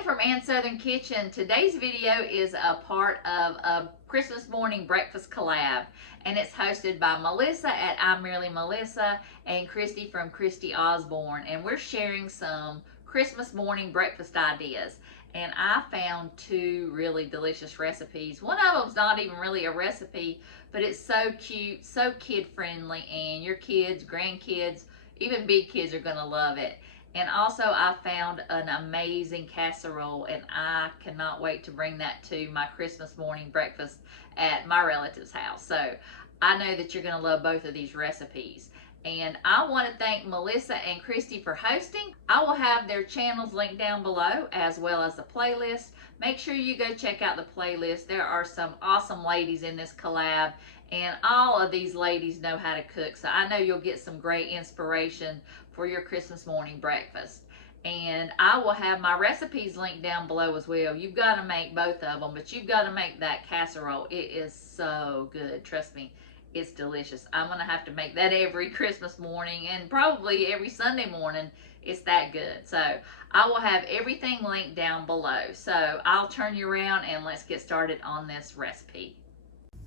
Ann from Ann's Southern Kitchen. Today's video is a part of a Christmas morning breakfast collab, and it's hosted by Melissa at I'm Merely Melissa and Kristy from Kristy Osborne, and we're sharing some Christmas morning breakfast ideas. And I found two really delicious recipes. One of them's not even really a recipe, but it's so cute, so kid friendly, and your kids, grandkids, even big kids are gonna love it. And also I found an amazing casserole, and I cannot wait to bring that to my Christmas morning breakfast at my relative's house. So I know that you're going to love both of these recipes. And I want to thank Melissa and Kristy for hosting. I will have their channels linked down below, as well as the playlist. Make sure you go check out the playlist. There are some awesome ladies in this collab, and all of these ladies know how to cook. So I know you'll get some great inspiration for your Christmas morning breakfast. And I will have my recipes linked down below as well. You've got to make both of them, but you've got to make that casserole. It is so good. Trust me, it's delicious. I'm going to have to make that every Christmas morning and probably every Sunday morning. It's that good. So I will have everything linked down below. So I'll turn you around and let's get started on this recipe.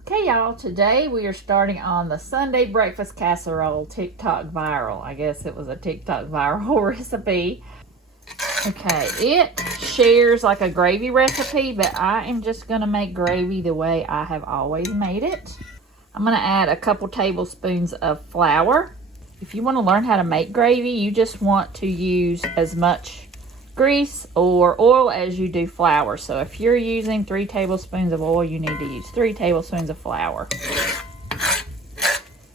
Okay, y'all, today we are starting on the Sunday breakfast casserole TikTok viral. I guess it was a TikTok viral recipe. Okay, it shares like a gravy recipe, but I am just going to make gravy the way I have always made it. I'm going to add a couple tablespoons of flour. If you want to learn how to make gravy, you just want to use as much grease or oil as you do flour. So if you're using 3 tablespoons of oil, you need to use 3 tablespoons of flour.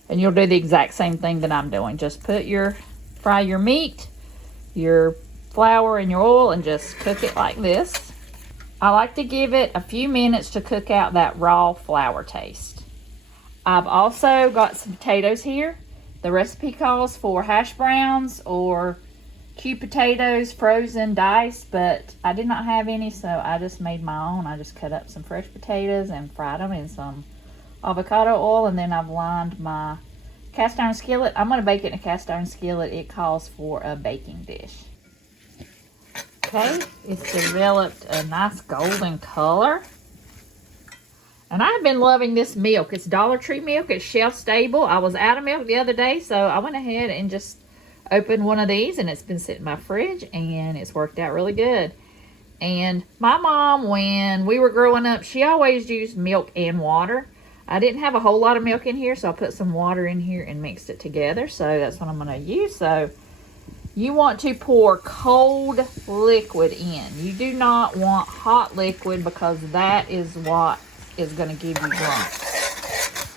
And you'll do the exact same thing that I'm doing. Just fry your meat, your flour, and your oil, and just cook it like this. I like to give it a few minutes to cook out that raw flour taste. I've also got some potatoes here. The recipe calls for hash browns or cube potatoes, frozen, diced, but I did not have any, so I just made my own. I just cut up some fresh potatoes and fried them in some avocado oil, and then I've lined my cast iron skillet. I'm going to bake it in a cast iron skillet. It calls for a baking dish. Okay, it's developed a nice golden color. And I've been loving this milk. It's Dollar Tree milk. It's shelf stable. I was out of milk the other day, so I went ahead and just opened one of these, and it's been sitting in my fridge, and it's worked out really good. And my mom, when we were growing up, she always used milk and water. I didn't have a whole lot of milk in here, so I put some water in here and mixed it together. So that's what I'm going to use. So you want to pour cold liquid in. You do not want hot liquid, because that is what is going to give you drunk.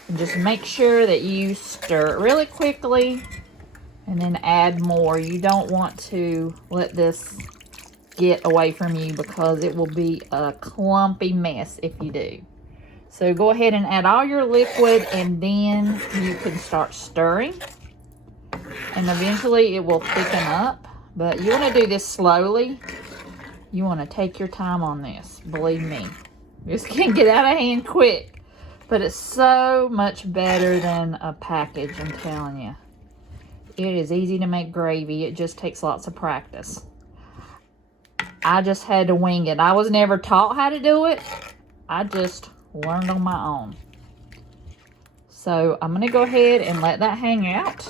And just make sure that you stir it really quickly and then add more. You don't want to let this get away from you, because it will be a clumpy mess if you do. So go ahead and add all your liquid, and then you can start stirring. And eventually it will thicken up. But you want to do this slowly. You want to take your time on this. Believe me. This can get out of hand quick. But it's so much better than a package, I'm telling you. It is easy to make gravy. It just takes lots of practice. I just had to wing it. I was never taught how to do it. I just learned on my own. So I'm going to go ahead and let that hang out.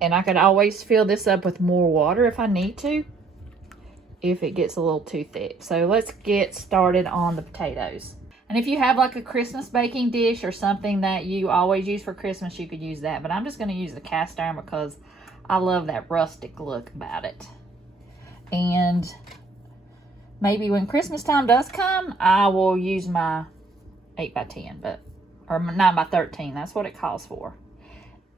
And I could always fill this up with more water if I need to, if it gets a little too thick. So let's get started on the potatoes. And if you have like a Christmas baking dish or something that you always use for Christmas, you could use that. But I'm just going to use the cast iron because I love that rustic look about it. And maybe when Christmas time does come, I will use my 8x10, or 9x13. That's what it calls for.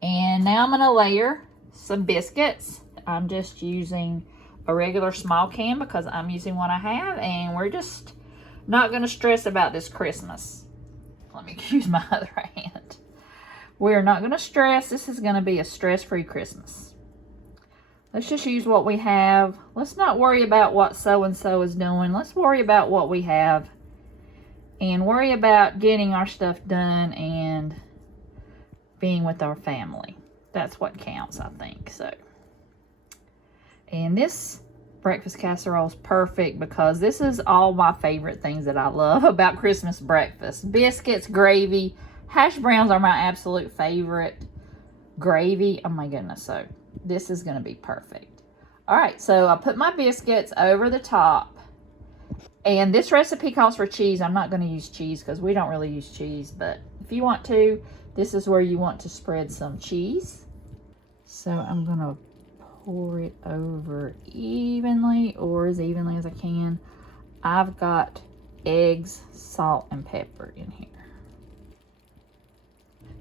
And now I'm going to layer some biscuits. I'm just using a regular small can because I'm using what I have, and we're just not going to stress about this Christmas. Let me use my other hand. We're not going to stress. This is going to be a stress-free Christmas. Let's just use what we have. Let's not worry about what so-and-so is doing. Let's worry about what we have and worry about getting our stuff done and being with our family. That's what counts, I think. So, and this breakfast casserole is perfect because this is all my favorite things that I love about Christmas breakfast. Biscuits, gravy, hash browns are my absolute favorite. Gravy, oh my goodness, so this is going to be perfect. All right, so I put my biscuits over the top, and this recipe calls for cheese. I'm not going to use cheese because we don't really use cheese, but if you want to, this is where you want to spread some cheese. So I'm going to pour it over evenly, or as evenly as I can. I've got eggs, salt, and pepper in here.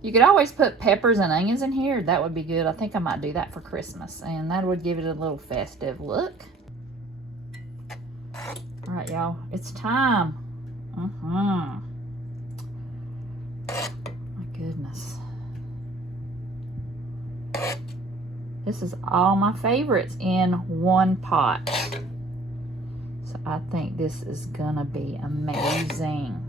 You could always put peppers and onions in here. That would be good. I think I might do that for Christmas, and that would give it a little festive look. All right, y'all, it's time. My goodness. This is all my favorites in one pot. So I think this is gonna be amazing.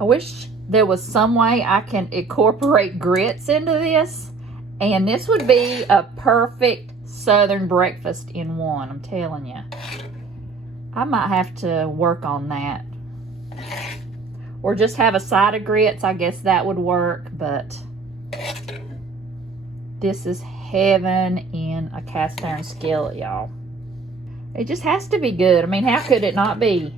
I wish there was some way I can incorporate grits into this, and this would be a perfect Southern breakfast in one, I'm telling you. I might have to work on that. Or just have a side of grits. I guess that would work, but this is heaven in a cast iron skillet, y'all. It just has to be good. I mean, how could it not be?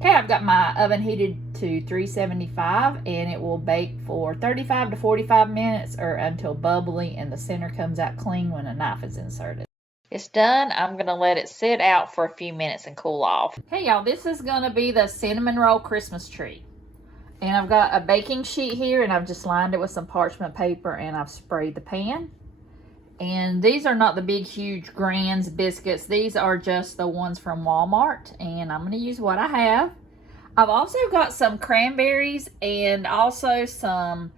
Okay, I've got my oven heated to 375, and it will bake for 35 to 45 minutes or until bubbly and the center comes out clean when a knife is inserted. It's done. I'm going to let it sit out for a few minutes and cool off. Hey, y'all, this is going to be the cinnamon roll Christmas tree. And I've got a baking sheet here, and I've just lined it with some parchment paper, and I've sprayed the pan. And these are not the big, huge Grands biscuits. These are just the ones from Walmart, and I'm going to use what I have. I've also got some cranberries and also some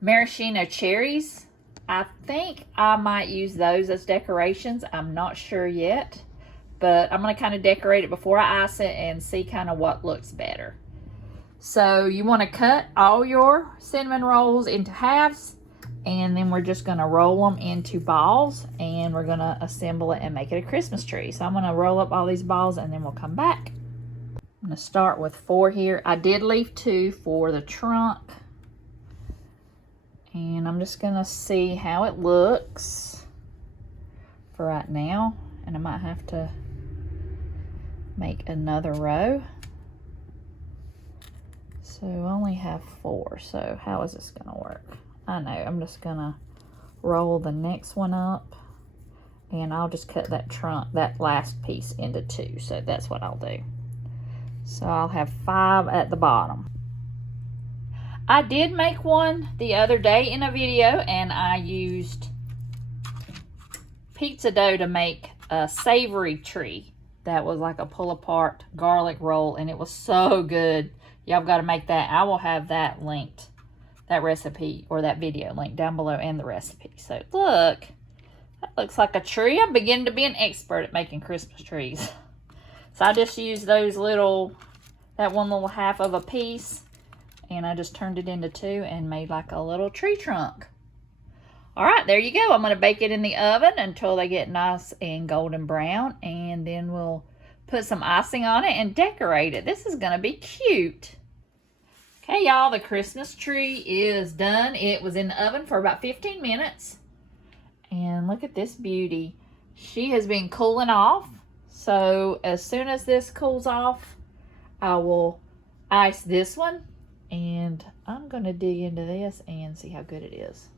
maraschino cherries. I think I might use those as decorations. I'm not sure yet, but I'm going to kind of decorate it before I ice it and see kind of what looks better. So you want to cut all your cinnamon rolls into halves, and then we're just going to roll them into balls, and we're going to assemble it and make it a Christmas tree. So I'm going to roll up all these balls, and then we'll come back. I'm going to start with 4 here. I did leave 2 for the trunk. And I'm just going to see how it looks for right now. And I might have to make another row. So I only have 4. So how is this going to work? I know. I'm just going to roll the next one up. And I'll just cut that trunk, that last piece, into 2. So that's what I'll do. So I'll have 5 at the bottom. I did make one the other day in a video, and I used pizza dough to make a savory tree that was like a pull-apart garlic roll, and it was so good. Y'all got to make that. I will have that linked, that recipe or that video linked down below, and the recipe. So look, that looks like a tree. I'm beginning to be an expert at making Christmas trees. So I just used those little, that one little half of a piece, and I just turned it into 2 and made like a little tree trunk. All right, there you go. I'm going to bake it in the oven until they get nice and golden brown, and then we'll put some icing on it and decorate it. This is going to be cute. Okay, y'all, the Christmas tree is done. It was in the oven for about 15 minutes. And look at this beauty. She has been cooling off. So as soon as this cools off, I will ice this one. And I'm going to dig into this and see how good it is.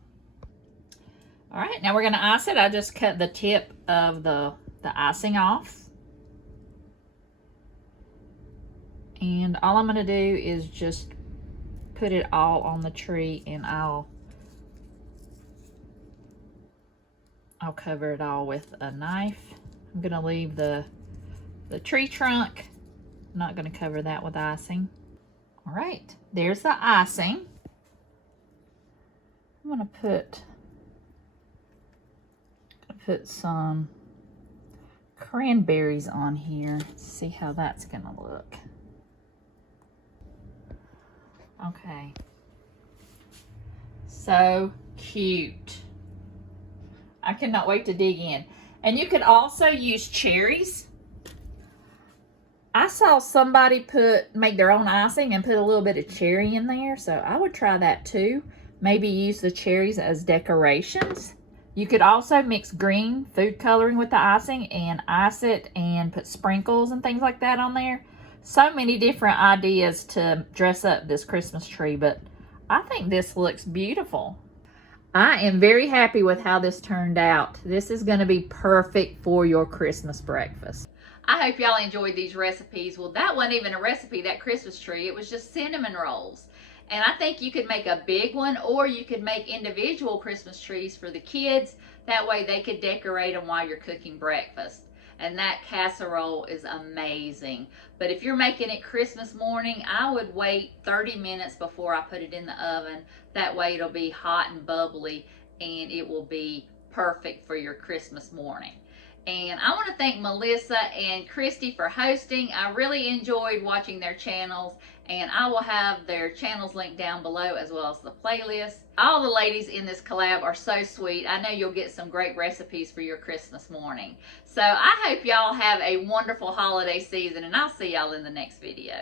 All right, now we're going to ice it. I just cut the tip of the icing off. And all I'm going to do is just put it all on the tree, and I'll cover it all with a knife. I'm going to leave the tree trunk. I'm not going to cover that with icing. All right, there's the icing. I'm going to put some cranberries on here. See how that's going to look. Okay. So cute. I cannot wait to dig in. And you could also use cherries. I saw somebody make their own icing and put a little bit of cherry in there, so I would try that too. Maybe use the cherries as decorations. You could also mix green food coloring with the icing and ice it and put sprinkles and things like that on there. So many different ideas to dress up this Christmas tree, but I think this looks beautiful. I am very happy with how this turned out. This is going to be perfect for your Christmas breakfast. I hope y'all enjoyed these recipes. Well, that wasn't even a recipe, that Christmas tree. It was just cinnamon rolls. And I think you could make a big one, or you could make individual Christmas trees for the kids. That way they could decorate them while you're cooking breakfast. And that casserole is amazing. But if you're making it Christmas morning, I would wait 30 minutes before I put it in the oven. That way it'll be hot and bubbly, and it will be perfect for your Christmas morning. And I want to thank Melissa and Kristy for hosting. I really enjoyed watching their channels, and I will have their channels linked down below as well as the playlist. All the ladies in this collab are so sweet. I know you'll get some great recipes for your Christmas morning. So I hope y'all have a wonderful holiday season, and I'll see y'all in the next video.